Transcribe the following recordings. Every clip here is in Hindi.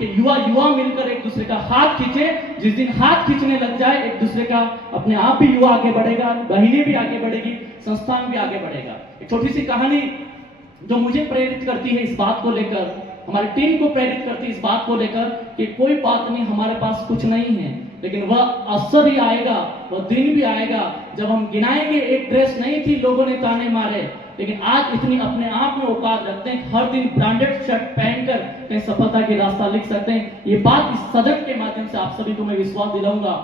कि युवा युवा मिलकर एक दूसरे का हाथ खींचे। जिस दिन हाथ खींचने लग जाए एक दूसरे का, अपने आप भी युवा आगे बढ़ेगा, बहनें भी आगे बढ़ेगी, संस्थान भी आगे बढ़ेगा। एक छोटी सी कहानी जो मुझे प्रेरित करती है इस बात को लेकर, हमारी टीम को प्रेरित करती है इस बात को लेकर कि कोई बात नहीं, हमारे पास कुछ नहीं है, लेकिन वह अवसर ही आएगा, वह दिन भी आएगा जब हम गिनाएंगे एक ड्रेस नहीं थी, लोगों ने ताने मारे, लेकिन आज इतनी अपने आप में औकात रखते हैं, हर दिन ब्रांडेड शर्ट पहनकर कहीं सफलता की रास्ता लिख सकते हैं। ये बात इस सदन के माध्यम से आप सभी को मैं विश्वास दिलाऊंगा।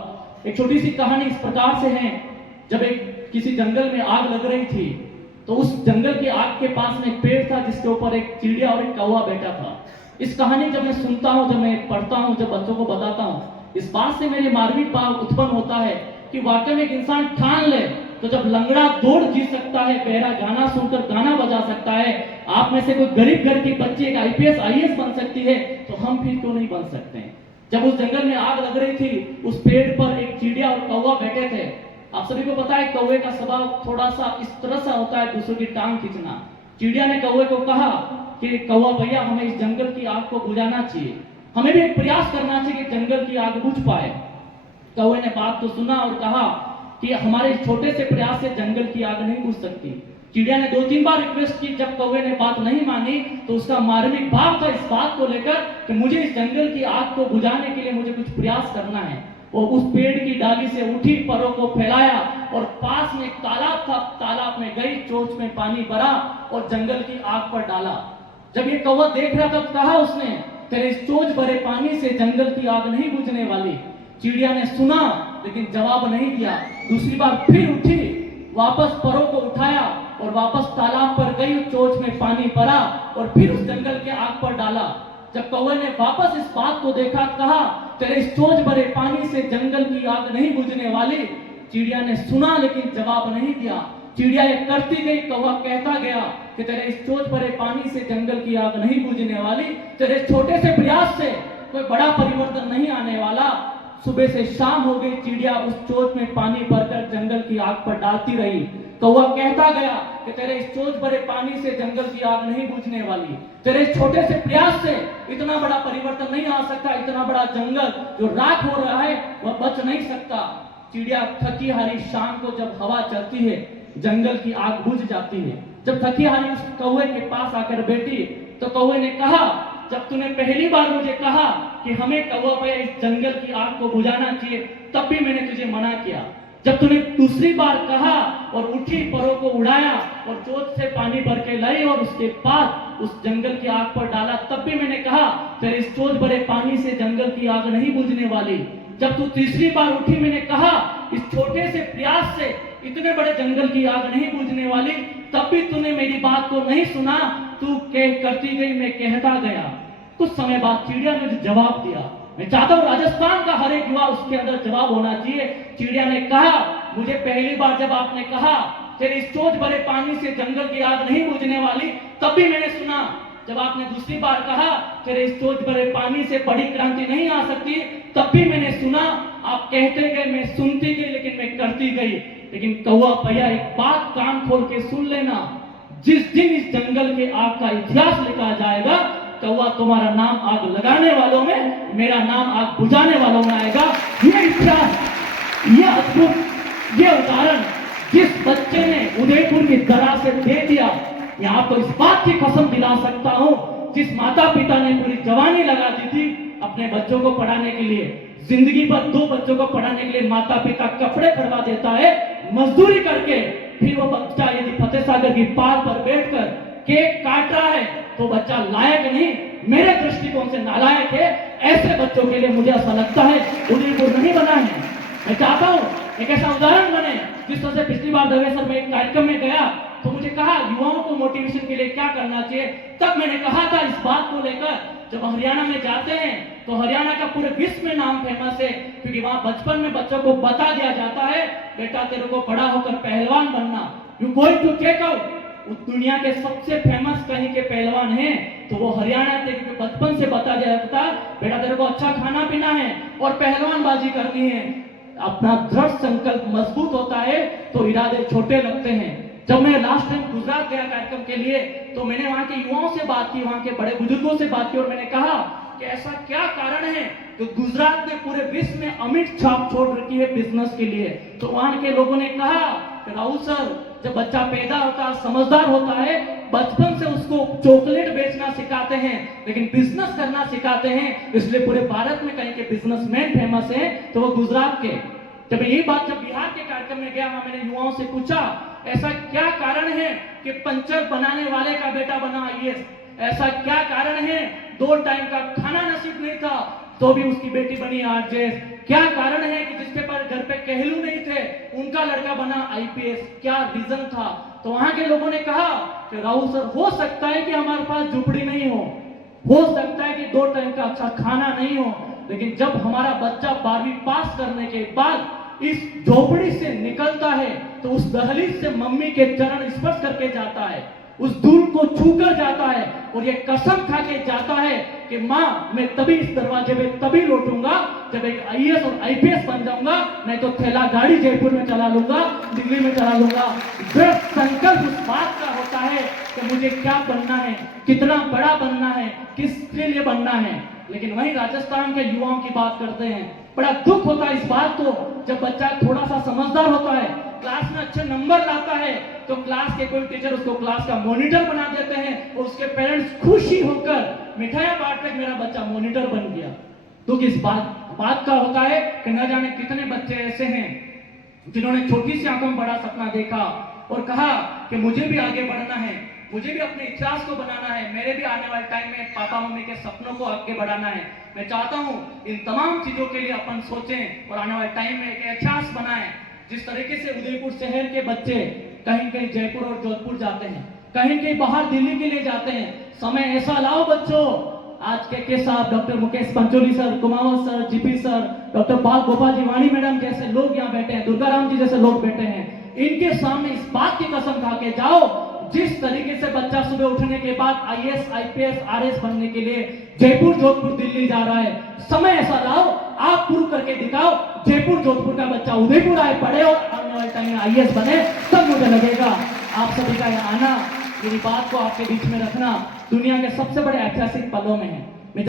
एक छोटी सी कहानी इस प्रकार से है, जब एक किसी जंगल में आग लग रही थी, तो उस जंगल की आग के पास में एक पेड़ था जिसके ऊपर एक चिड़िया और एक कौवा बैठा था। इस कहानी जब मैं सुनता हूँ, जब मैं पढ़ता हूँ, जब बच्चों को बताता हूँ, इस बात से मेरे मार्मिक भाव उत्पन्न होता है कि वाकई में एक इंसान ठान ले तो जब लंगड़ा दौड़ जीत सकता है, बहरा गाना सुनकर गाना बजा सकता है, आप में से कोई गरीब घर की बच्ची एक आईपीएस आईएएस बन सकती है, तो हम फिर क्यों नहीं बन सकते हैं। जब उस जंगल में आग लग रही थी, उस पेड़ पर एक चिड़िया और कौवा बैठे थे। आप सभी को पता है कौवे का स्वभाव थोड़ा सा इस तरह से होता है, दूसरों की टांग खींचना। चिड़िया ने कौवे को कहा कि कौवा भैया, हमें इस जंगल की आग को बुझाना चाहिए, हमें भी एक प्रयास करना चाहिए कि जंगल की आग बुझ पाए। कौवे ने बात को सुना और कहा कि हमारे छोटे से प्रयास से जंगल की आग नहीं बुझ सकती। चिड़िया ने 2-3 बार रिक्वेस्ट की, जब कौवे ने बात नहीं मानी तो उसका मार्मिक भाव था इस बात को लेकर कि मुझे इस जंगल की आग को बुझाने के लिए मुझे कुछ प्रयास करना है। वो उस पेड़ की डाली से उठी, परों को फैलाया और पास में एक तालाब था, तालाब में गई, चोंच में पानी भरा और जंगल की आग पर डाला। जब ये कौवा देख रहा था, कहा उसने, तेरे इस चोंच भरे पानी से जंगल की आग नहीं बुझने वाली। चिड़िया ने सुना लेकिन जवाब नहीं दिया। दूसरी बार फिर उठी, वापस परों को उठाया और वापस तालाब पर गई, चोंच में पानी भरा और फिर उस जंगल के आग पर डाला। जब कौवे ने वापस इस बात को देखा, कहा, तेरे इस चोंच भरे पानी से जंगल की आग नहीं बुझने वाली। चिड़िया ने सुना लेकिन जवाब नहीं दिया। चिड़िया ये करती गई, कौवा कहता गया कि तेरे इस चोंच भरे पानी से जंगल की आग नहीं बुझने वाली। तेरे छोटे से प्रयास से कोई बड़ा परिवर्तन नहीं आने वाला। सुबह से शाम हो गई, चिड़िया उस चोंच में पानी भरकर जंगल की आग पर डालती रही। कौवा कहता गया कि तेरे इस चोंच भरे पानी से जंगल की आग नहीं बुझने वाली। तेरे छोटे से प्रयास से इतना बड़ा परिवर्तन नहीं आ सकता, इतना बड़ा जंगल जो राख हो रहा है वह बच नहीं सकता। चिड़िया थकी हारी शाम को जब हवा चलती है, जंगल की आग बुझ जाती है। जब थकी हारी उस कौवे के पास आकर बैठी तो कौवे ने कहा, जब तूने पहली बार मुझे कहा कि हमें कौवा पे इस जंगल की आग को बुझाना चाहिए, तब भी मैंने तुझे मना किया। जब तूने दूसरी बार कहा और उठी, परों को उड़ाया और चोंच से पानी भर के लाई और उसके बाद उस जंगल की आग पर डाला, तब भी मैंने कहा तेरे इस चोंच भरे पानी से जंगल की आग नहीं बुझने वाली। जब तू तीसरी बार उठी, मैंने कहा इस छोटे से प्रयास से इतने बड़े जंगल की आग नहीं बुझने वाली, तब भी तूने मेरी बात को नहीं सुना। तू करती गई, मैं कहता गया। कुछ समय बाद चिड़िया ने जवाब दिया। मैं चाहता हूं राजस्थान का हर एक युवा उसके अंदर जवाब होना चाहिए। चिड़िया ने कहा, मुझे पहली बार जब आपने कहा तेरे इस चोंच भरे पानी से जंगल की आग नहीं बुझने वाली, तब भी मैंने सुना। जब आपने दूसरी बार कहा तेरे इस चोंच भरे पानी से बड़ी क्रांति नहीं आ सकती, तब भी मैंने सुना। आप कहते गए, मैं सुनती गई, लेकिन मैं करती गई। लेकिन कौवा भैया, एक बात कान खोल के सुन लेना, जिस दिन इस जंगल के आग का इतिहास लिखा जाएगा, कौवा तुम्हारा नाम आग लगाने वालों में, मेरा नाम आग बुझाने वालों में आएगा। ये इतिहास, ये अद्भुत, ये उदाहरण जिस बच्चे ने उदयपुर की दरा से दे दिया, मैं आपको इस बात की कसम दिला सकता हूं, जिस माता पिता ने पूरी जवानी लगा दी थी अपने बच्चों को पढ़ाने के लिए, जिंदगी भर 2 बच्चों को पढ़ाने के लिए माता पिता कपड़े खरीदवा देता है मजदूरी करके, फिर वो बच्चा यदि फतेह सागर की पार पर बैठकर केक काट रहा है तो बच्चा लायक नहीं, मेरे दृष्टिकोण से नालायक है। ऐसे बच्चों के लिए मुझे ऐसा लगता है उदयपुर नहीं बना है। मैं चाहता हूं एक ऐसा उदाहरण बने। जिस तरह से पिछली बार दवेसर में एक कार्यक्रम में गया तो मुझे कहा युवाओं को मोटिवेशन के लिए क्या करना चाहिए, तब मैंने कहा था इस बात को लेकर, जब हरियाणा में जाते हैं तो हरियाणा का पूरे विश्व में नाम फेमस है, क्योंकि वहां बचपन में बच्चों को बता दिया जाता है, बेटा तेरे को बड़ा होकर पहलवान बनना, you going to take out. उस दुनिया के सबसे फेमस कहीं के पहलवान हैं तो वो हरियाणा के, क्योंकि बचपन से बता दिया जाता है बेटा तेरे को अच्छा खाना पीना है और पहलवानबाजी करनी है। अपना दृढ़ संकल्प मजबूत होता है तो इरादे छोटे लगते हैं। जब मैं लास्ट टाइम गुजरात गया कार्यक्रम के लिए तो मैंने वहां के युवाओं से बात की, वहां के बड़े बुजुर्गों से बात की और मैंने कहा कि ऐसा क्या कारण है कि गुजरात ने पूरे विश्व में अमिट छाप छोड़ रखी है बिजनेस के लिए। तो वहां के लोगों ने कहा कि राहुल सर, जब बच्चा पैदा होता है, समझदार होता है, बचपन से उसको चॉकलेट बेचना सिखाते हैं, लेकिन बिजनेस करना सिखाते हैं। इसलिए पूरे भारत में कहीं के बिजनेसमैन फेमस हैं, तो वो गुजरात के। जब यही बात जब बिहार के कार्यक्रम में गया, वहां मैंने युवाओं से पूछा, ऐसा क्या कारण है कि पंचर बनाने वाले का बेटा बना आईएएस? ऐसा क्या कारण है 2 टाइम का खाना नसीब नहीं था तो भी उसकी बेटी बनी आरजेएस? क्या कारण है कि जिसके पास घर पे कहलू नहीं थे उनका लड़का बना आईपीएस? क्या रीजन था? तो वहां के लोगों ने कहा कि राहुल सर, हो सकता है कि हमारे पास झुपड़ी नहीं हो सकता है कि 2 टाइम का अच्छा खाना नहीं हो, लेकिन जब हमारा बच्चा 12वीं पास करने के बाद इस झोपड़ी से निकलता है तो उस दहलीज से मम्मी के चरण स्पर्श करके जाता है, उस धूल को छूकर जाता है और ये कसम खा के जाता है कि माँ, मैं तभी इस दरवाजे पे तभी लौटूंगा जब एक आईएएस और आईपीएस बन जाऊंगा, नहीं तो ठेला गाड़ी जयपुर में चला लूंगा, दिल्ली में चला लूंगा। दृढ़ संकल्प उस बात का होता है कि मुझे क्या बनना है, कितना बड़ा बनना है, किसके लिए बनना है। लेकिन वहीं राजस्थान के युवाओं की बात करते हैं, बड़ा दुख होता है इस बात को, जब बच्चा थोड़ा सा समझदार होता है, क्लास में अच्छे नंबर लाता है, तो क्लास के कोई टीचर उसको क्लास का मॉनिटर बना देते हैं और उसके पेरेंट्स खुशी होकर मिठाइयां बांटते, मेरा बच्चा मॉनिटर बन गया। दुख इस बात का होता है कि न जाने कितने बच्चे ऐसे हैं जिन्होंने छोटी सी आंखों में बड़ा सपना देखा और कहा कि मुझे भी आगे बढ़ना है, मुझे भी अपने इतिहास को बनाना है, मेरे भी आने वाले टाइम में पापा मम्मी के सपनों को आगे बढ़ाना है। मैं चाहता हूं इन तमाम चीजों के लिए अपन सोचें और आने वाले टाइम में एक इतिहास बनाएं। जिस तरीके से उदयपुर शहर के बच्चे कहीं कहीं जयपुर और जोधपुर जाते हैं, कहीं कहीं बाहर दिल्ली के लिए जाते हैं, समय ऐसा लाओ बच्चों, आज के साहब, doctor Mukesh Pancholi sir, Kumawat sir, GP sir, doctor बाल गोपाल जी वाणी मैडम जैसे लोग यहाँ बैठे हैं, दुर्गाराम जी जैसे लोग बैठे हैं, इनके सामने इस बात की कसम खा के जाओ, जिस तरीके से बच्चा सुबह उठने के बाद आईएएस, आईपीएस, आरएस बनने के लिए जयपुर, जोधपुर, दिल्ली जा रहा है, समय ऐसा लाओ, आप प्रूव करके दिखाओ, जयपुर, जोधपुर का बच्चा उदयपुर आए, पढ़े और आने वाले टाइम में आईएएस बने, तब मुझे लगेगा आप सभी का यहाँ आना, मेरी बात को आपके बीच में रखना दुनिया के सबसे बड़े ऐतिहासिक पलों में है।